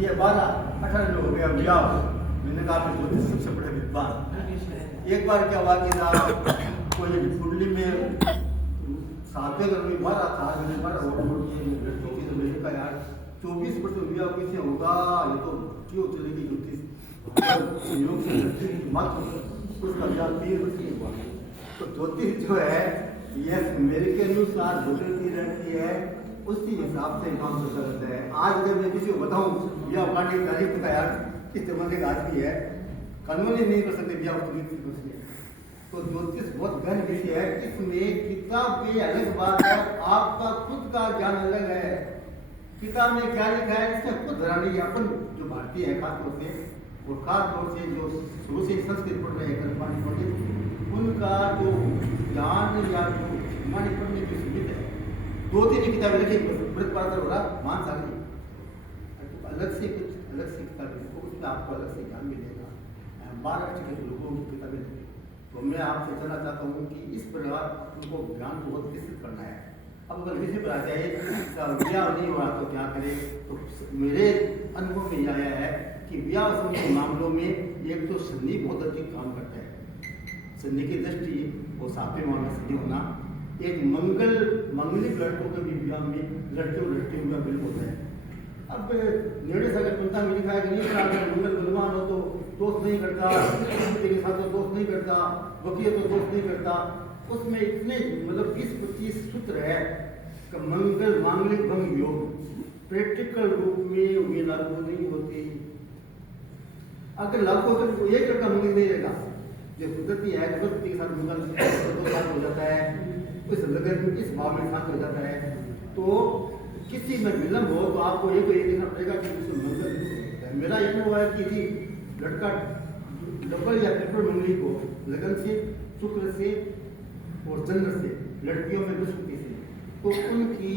ये 12-18 लोग हो गया ब्याह। मैंने कहा आपने ज्योतिष सबसे बड़े विद्वान। एक बार क्या हुआ कि साहब कोई कुंडली में 7वें घर में 12 था, मैंने 12 लड़कियों की, तो मैंने कहा यार 24% ब्याह कैसे होगा, ये तो क्यों चलेगी ज्योतिष योग से लड़की मत उसका ब्याह 3 वर्ष हुआ। तो ज्योतिष जो है ये मेरे के अनुसार बदलती रहती है, उसी हिसाब से काम होता रहता है। आज अगर मैं किसी को बताऊं ब्याह काटने की तारीख का यार किस जमाने का आदमी है, कानून ही नहीं कर सकते ब्याह तो तो ज्योतिष बहुत गहन विषय है। इसमें किताब में अलग बात है, आपका खुद का ज्ञान अलग है। किताब में क्या लिखा है इसमें खुद धरा नहीं है। अपन जो भारतीय है खासतौर से और खासतौर से जो शुरू से संस्कृत पढ़ रहे हैं उनका जो ज्ञान या जो मानी पढ़ने की सुविधा है, 2-3 किताबें लिखी व्रत पात्र हो रहा मान सकते अलग से कुछ अलग से किताबें उसमें आपको अलग से ज्ञान मिलेगा। 12 लोगों की किताबें तो मैं आपसे कहना चाहता हूँ कि इस प्रकार उनको ज्ञान को बहुत विकसित करना है। अब अगर विषय पर आ जाए ब्याह नहीं हुआ तो क्या करें, तो मेरे अनुभव में यह आया है कि ब्याह संबंधी मामलों में एक तो शनि बहुत अधिक काम करता है। शनि की दृष्टि वो 7वें माह में शनि होना, एक मंगलिक लड़कों के भी ब्याह में लड़कियों में बिल्कुल होता है। अब निर्णय सागर पंथा में लिखा है कि नहीं अगर मंगल बलवान हो तो दोस्त नहीं करता, के साथ तो दोस्त नहीं करता, वकील तो दोस्त नहीं करता। उसमें इतने मतलब 20-25 सूत्र है कि मंगल मांगलिक भंग योग प्रैक्टिकल रूप में वे लागू नहीं होती। अगर लागू होकर तो एक लड़का मंगल नहीं रहेगा, जो कुदरती है कुदरती के साथ मंगल 2 साल हो जाता है, उस लगन इस भाव में शांत हो जाता है। तो किसी में विलंब हो तो आपको ये देखना पड़ेगा कि उसमें मंगल होता है। मेरा यह हुआ है कि यदि लड़का डबल या ट्रिपल मंगली को लगन से शुक्र से और चंद्र से लड़कियों में बृहस्पति से, तो उनकी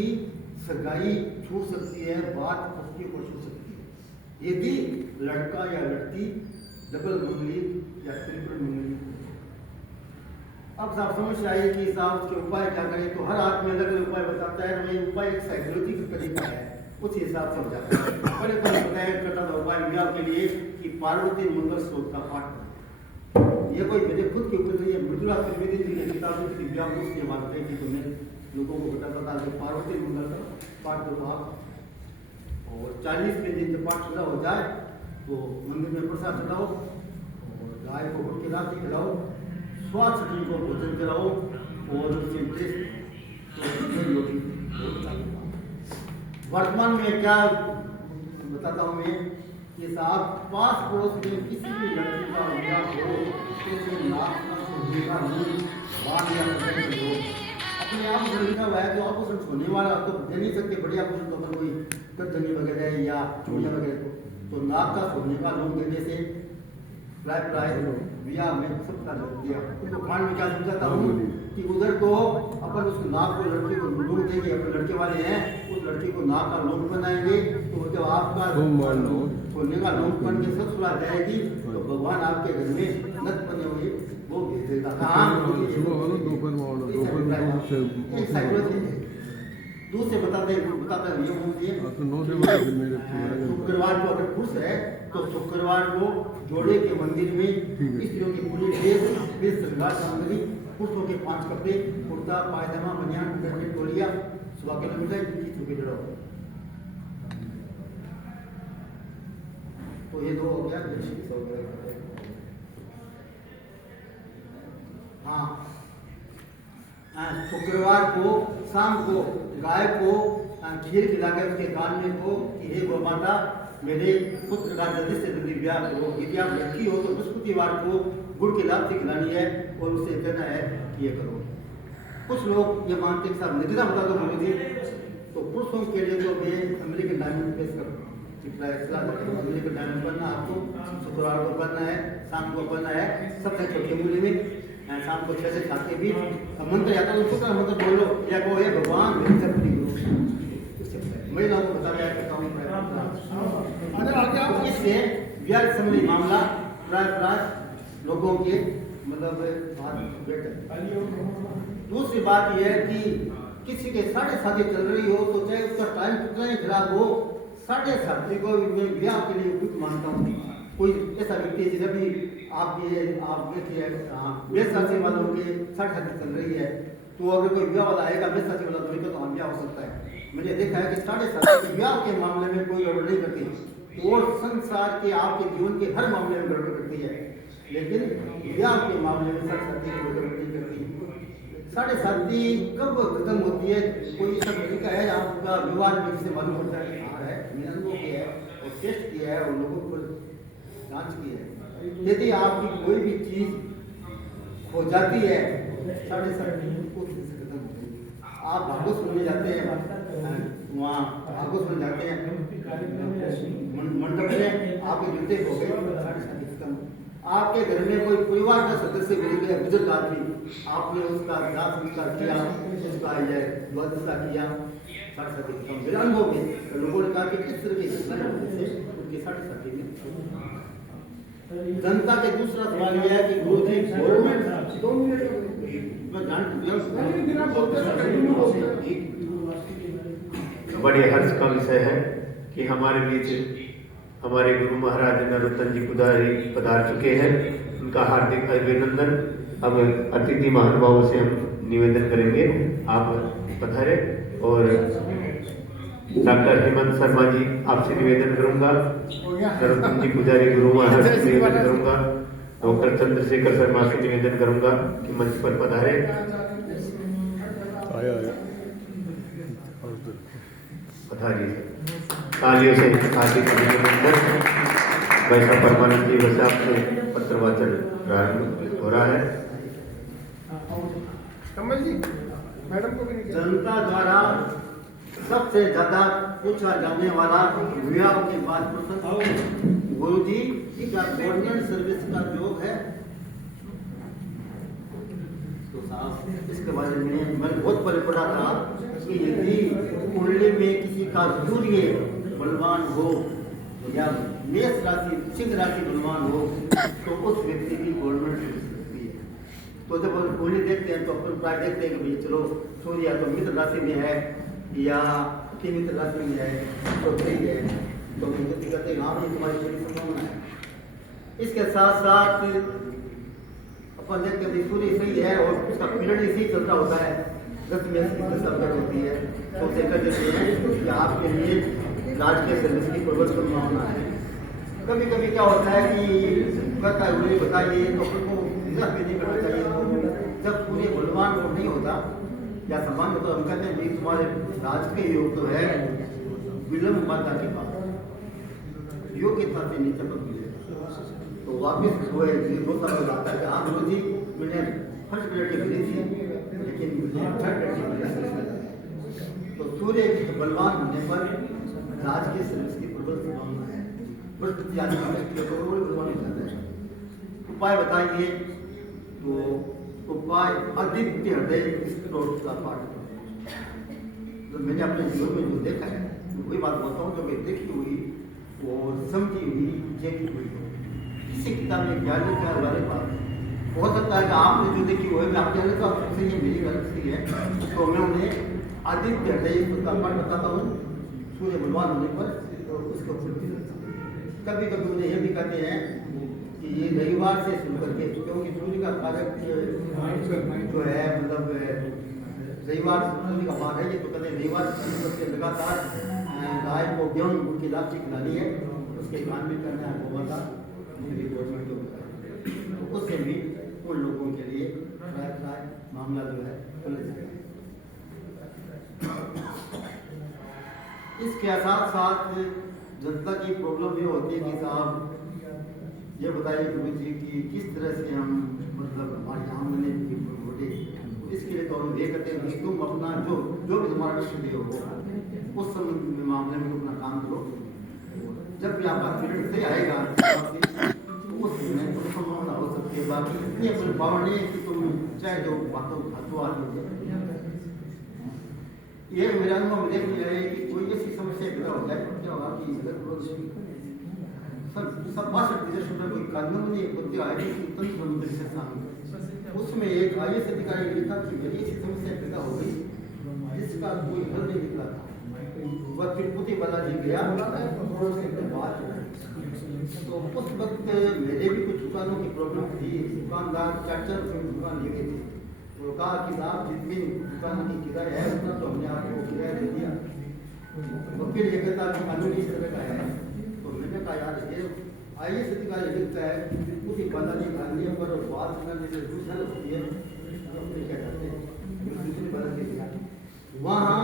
सगाई छूट सकती है, बात उसकी ऊपर छूट सकती है। यदि लड़का या लड़की डबल मंगली या ट्रिपल मंगली। अब साहब समस्या आई कि साहब उसके उपाय क्या करें, तो हर आदमी अलग अलग उपाय बताता है। मैं उपाय एक साइकोलॉजी का तरीका है, उस हिसाब से हो जाता है। पहले तो बताया करता था उपाय विवाह के लिए कि पार्वती मंगल श्लोक का पाठ करें। ये कोई मेरे खुद के ऊपर नहीं है, मृदुला त्रिवेदी जी ने किताबों की विवाह उसके बात है कि तो मैं लोगों को बताता था कि पार्वती मंगल का पाठ करो आप, और 40वें दिन जब पाठ पूरा हो जाए तो मंदिर में प्रसाद चढ़ाओ और गाय को उठ के रात खिलाओ, स्वास्थ्य को भोजन कराओ और उससे वर्तमान में क्या बताता हूँ मैं कि साहब पास पड़ोस में किसी भी लड़की का विवाह हो तो नाक का मुंह बांध या हो अपने आप से लिखा हुआ है। जो आभूषण होने वाला तो दे नहीं सकते, बढ़िया आभूषण तो अपन कोई गद्दनी वगैरह या चूड़ियाँ वगैरह, तो नाक का सोने का लोग देने से प्राय विवाह में सबका दिया। तो खान में क्या समझाता हूँ कि उधर तो अपन उस नाक को लड़के को लोग देंगे, अपने लड़के वाले हैं उस लड़की को नाक का लोग बनाएंगे, तो जब आपका सोने का लोग बन के सब सुला जाएगी तो भगवान आपके घर में नत बने हुए वो भेज देगा। दूसरे बताते शुक्रवार को अगर पुरुष है तो शुक्रवार को जोड़े के मंदिर में स्त्रियों की पूरी ड्रेस श्रृंगार सामग्री, पुरुषों के 5 कपड़े, कुर्ता पायजामा बनियान पैंट तौलिया सुबह के मिठाई 20 रुपये जड़ो। तो ये 2 हो गया। हाँ, शुक्रवार को शाम को गाय को खीर खिलाकर उसके कान में को कि हे गौ माता मेरे पुत्र का जल्दी से जल्दी ब्याह करो। यदि आप लड़की हो तो बृहस्पतिवार को गुड़ की लापसी खिलानी है और उसे कहना है कि ये करो। कुछ लोग ये मानते हैं साहब निधिरा बता दो मुझे, तो पुरुषों के लिए तो मैं अमेरिकन डायमंड पेश करूँ, अमेरिकन डायमंड बनना आपको शुक्रवार को बनना है, शाम को बनना है, सबसे छोटे मूल्य में शाम को 6 से 7 के बीच। मंत्र आता है उसको मंत्र बोल लो या को ये भगवान महिलाओं को बताया करता हूँ। इससे ब्याह संबंधी मामला प्राय लोगों के मतलब बात बेटर। दूसरी बात यह है कि किसी के 7:30 चल रही हो तो चाहे उसका टाइम कितना ही खराब हो, साढ़े साथी को मैं ब्याह के लिए उपयुक्त मानता हूँ। कोई ऐसा व्यक्ति जिसे भी आप देखिए मेष राशि वालों के साढ़े साथी चल रही है, तो अगर कोई ब्याह वाला आएगा मेष राशि वाला तो हम ब्याह हो सकता है। मैंने देखा है कि साढ़े साथी ब्याह के मामले में कोई गड़बड़ नहीं करती और संसार के आपके जीवन के हर मामले में गड़बड़ करती है, लेकिन ब्याह के मामले में साढ़े साथी कोई गड़बड़ नहीं करती। साढ़े साथी कब खत्म होती है? कोई ऐसा तरीका है आपका विवाह में जिसे मालूम होता है मैंने अनुभव किया है और टेस्ट किया है और लोगों को जांच की है। यदि आपकी कोई भी चीज हो जाती है साढ़े साथी खत्म हो गई। आप भागवत सुनने जाते हैं, वहाँ भागवत सुनने जाते हैं मंडप में आपके जूते हो गए, साढ़े साथी खत्म। आपके घर में कोई परिवार का सदस्य गुजर गया, बुजुर्ग आदमी, आपने उसका दाह संस्कार किया, उसका द्वादशा किया, साढ़े साथी खत्म। मेरा अनुभव में लोगों ने कहा कि किस तरह की घटना से उनके साढ़े साथी में। जनता के दूसरा सवाल यह है कि गुरु जी बड़े हर्ष का विषय है कि हमारे बीच हमारे गुरु महाराज नरोत्तम जी पुजारी पधार चुके हैं। उनका हार्दिक अभिनंदन। अब अतिथि महानुभावों से हम निवेदन करेंगे, आप पधारे। और डॉक्टर हेमंत शर्मा जी आपसे निवेदन करूंगा, नरोत्तम जी पुजारी गुरु महाराज से निवेदन करूंगा, डॉक्टर चंद्रशेखर शर्मा से निवेदन करूंगा कि मंच पर पधारे। पधारिए, तालियों से हार्दिक अभिनंदन। वैसा परमानंद जी वैसे आपसे पत्र वाचन प्रारंभ हो रहा है। कमल जी मैडम को भी जनता द्वारा सबसे ज्यादा पूछा जाने वाला विवाह के बाद प्रश्न, गुरु जी क्या गवर्नमेंट सर्विस का जॉब है? तो साहब इसके बारे में मैंने बहुत पहले पढ़ा था कि यदि कुंडली में किसी का सूर्य बलवान हो या मेष राशि सिंह राशि बलवान हो तो उस व्यक्ति की गवर्नमेंट सर्विस होती है। तो जब हम कुंडली देखते हैं तो अपन प्राय देखते हैं कि भाई चलो सूर्य तो मित्र राशि में है या मित्र राशि में है तो सही है, तो व्यक्ति कहते हैं हाँ तुम्हारी बड़ी संभावना है। इसके साथ साथ अपन देखते हैं सूर्य सही है और उसका पीरियड इसी चलता होता है, 10 में की दशा होती है, तो देखकर देते हैं कि आपके लिए राजकीय सर्विस की प्रबल संभावना है। कभी कभी क्या होता है कि कहता है उन्हें बताइए तो उनको रिजर्व भी नहीं करना चाहिए। जब पूरे बलवान को नहीं होता या समान होता हम कहते हैं भाई तुम्हारे राजकीय योग तो है, विलंब माता के बाद योग्यता से नीचे पर मिलेगा। तो वापिस वो होता है कि हाँ गुरु जी मैंने फर्स्ट ग्रेड की मिली थी लेकिन मुझे थर्ड ग्रेड की मिली। तो सूर्य बलवान होने पर राजकीय सर्विस की प्रबल संभावना है। बृहस्पति आदि बलवान हो जाता है। उपाय बताइए, तो उपाय आदित्य हृदय स्त्रोत का पाठ। तो मैंने अपने जीवन में जो देखा है वही बात बताऊँ जो मैं देखी हुई और समझी हुई देखी हुई हो। किसी किताब में क्या लिखा है वाले बात हो सकता है कि आपने जो देखी हुई मैं आपके अंदर तो आपसे ये मेरी गलती है, तो मैं उन्हें आदित्य हृदय स्त्रोत का पाठ बताता हूँ सूर्य बलवान होने पर और उसके ऊपर। कभी कभी उन्हें यह भी कहते हैं कि ये रविवार से शुरू करके, क्योंकि सूर्य का कारक जो है मतलब रविवार सूर्य का भाग है, ये तो कहते हैं रविवार से लगातार गाय को गेहूं उनकी लापसी खिलानी है, उसके कान में करना है गोमाता गवर्नमेंट तो उससे भी उन लोगों के लिए मामला जो है सुलझ जाएगा। इसके साथ साथ जनता की प्रॉब्लम ये होती है कि साहब ये बताइए गुरु जी कि किस तरह से हम मतलब हमारी आमदनी की बढ़े, तो इसके लिए तो हम ये कहते हैं कि तुम अपना जो भी तुम्हारा विषय हो उस समय मामले में अपना काम करो। जब भी आपका पीरियड से आएगा तो उस समय तो संभावना हो सकती है। बाकी इतनी अपनी पावर नहीं है कि तुम चाहे जो बातों खातो आदमी ये मेरा अनुभव मुझे मिला है कि कोई ऐसी समस्या पैदा हो जाए तो क्या होगा कि सब 62% में कोई कानूनी मुद्दे आए तंत्र मंत्री से सामने उसमें एक IAS अधिकारी ने लिखा कि मेरी ऐसी समस्या पैदा हो गई जिसका कोई हल नहीं निकला था। वह तिरुपति बालाजी गया तो उसके बाद तो उस वक्त मेरे भी कुछ दुकानों की प्रॉब्लम थी। दुकानदार 4-4 दुकान ले गए थे, तो कहा कि आप जितनी दुकानों की किराया है उतना तो हमने आपको किराया दे दिया। वकील ये कहता कि कानूनी इस तरह का है, तो मैंने कहा यार ये आइए स्थिति का लिखता है तिरुपति बालाजी गांधी पर बात करने से दूसरा होती है, क्या करते हैं तिरुपति बालाजी गया वहाँ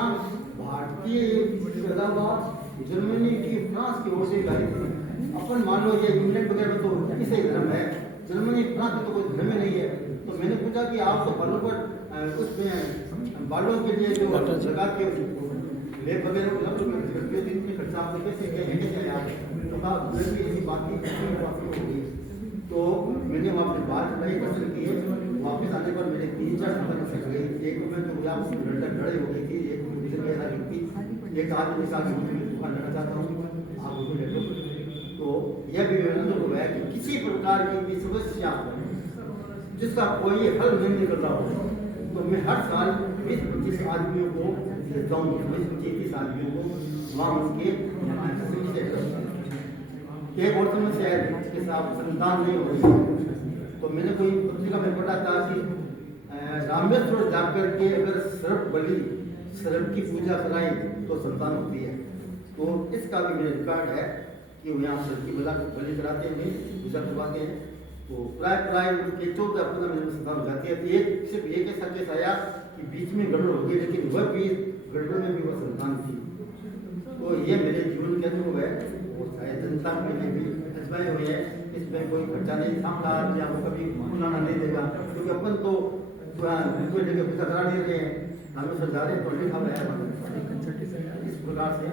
भारतीय के अलावा जर्मनी की, फ्रांस की ओर से गाड़ी थी। अपन मान लो ये इंग्लैंड वगैरह में तो इसे धर्म है, जर्मनी फ्रांस में तो कोई धर्म नहीं है। तो मैंने पूछा कि आप तो बालों पर उसमें बालों के लिए जो लगा के लेप वगैरह इतने खर्चा आपने कैसे किया आप? तो कहा ऐसी बात की। तो मैंने वहाँ पर बात नहीं पसंद की है। वापस आने पर मेरे 3-4 दुकान से गई, एक में तो आप लड़े हो गई थी, एक में बिजली वगैरह थी, एक आदमी के साथ दुकान लगा चाहता हूँ आप उसको ले लो। तो यह भी अनुभव हुआ है कि किसी प्रकार की भी समस्या जिसका कोई हल नहीं निकल रहा हो तो मैं हर साल 20-25 आदमियों को देता हूँ, 20-25 आदमियों को वहाँ उनके एक और समस्या है जिसके साथ संतान नहीं हो रही। तो मैंने कोई पत्रिका में पढ़ा था कि रामेश्वर जाकर के अगर सर्प की पूजा कराएं तो संतान होती है। तो इसका भी मेरा रिकॉर्ड है कि यहाँ सर्प की बलि कराते हैं, पूजा करवाते हैं। तो प्राय उनके 14-15 महीने में संतान हो जाती है। सिर्फ एक ऐसा केस आया कि बीच में गड़बड़ हो गई, लेकिन वह भी गड़बड़ में भी वह संतान थी। तो ये मेरे जीवन के अनुभव है और शायद जनता के लिए भी अजमाए हुए हैं। इसमें कोई खर्चा नहीं, सामना या वो कभी बुलाना नहीं देगा, क्योंकि अपन तो लेके पूजा करा दे रहे हैं, रामेश्वर जा रहे हैं तो लिखा हुआ है इस प्रकार से।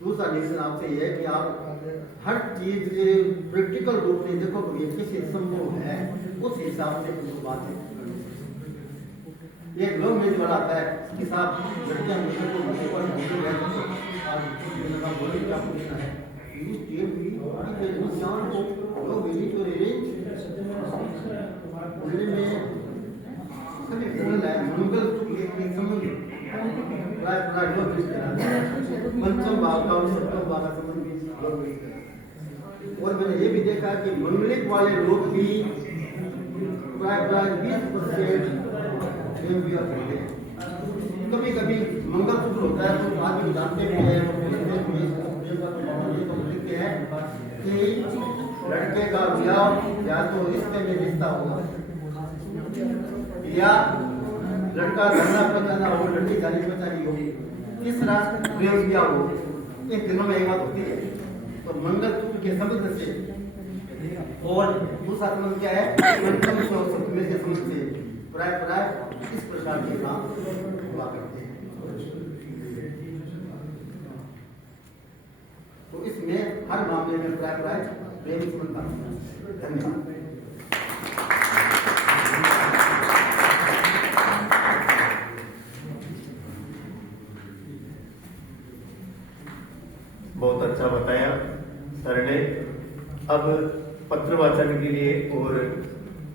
दूसरा निवेदन आपसे यह है कि आप हर चीज प्रैक्टिकल रूप से देखो ये कैसे संभव है, उस हिसाब से उनको बातचीत एक लोग मेरे वाला आता है कि साहब लड़कियां मुझे को मुझे पर मुझे आज मेरा बोले क्या पूछना है इस टीम की इंसान को लोग मिली तो रेंज बोलने में सभी बोल रहा है मंगल के संबंध प्राय लोग पंचम भाव का और सप्तम भाव का संबंध भी। और मैंने ये भी देखा कि मंगलिक वाले लोग भी प्राय 20% कभी कभी मंगलसूत्र होता है तो आदमी जानते भी हैं कि लड़के का ब्याह या तो रिश्ते में रिश्ता होगा या लड़का धरना पचाना हो, लड़की जानी पचानी हो, तीसरा प्रेम ब्याह हो। इन दिनों में एक बात होती है। तो मंगलसूत्र के संबंध से और दूसरा संबंध क्या है, सप्तमी के संबंध से प्राय इस प्रकार के काम हुआ करते हैं। तो इसमें हर मामले में प्राय प्रेम संबंध। धन्यवाद। बहुत अच्छा बताया सर ने। अब पत्र वाचन के लिए और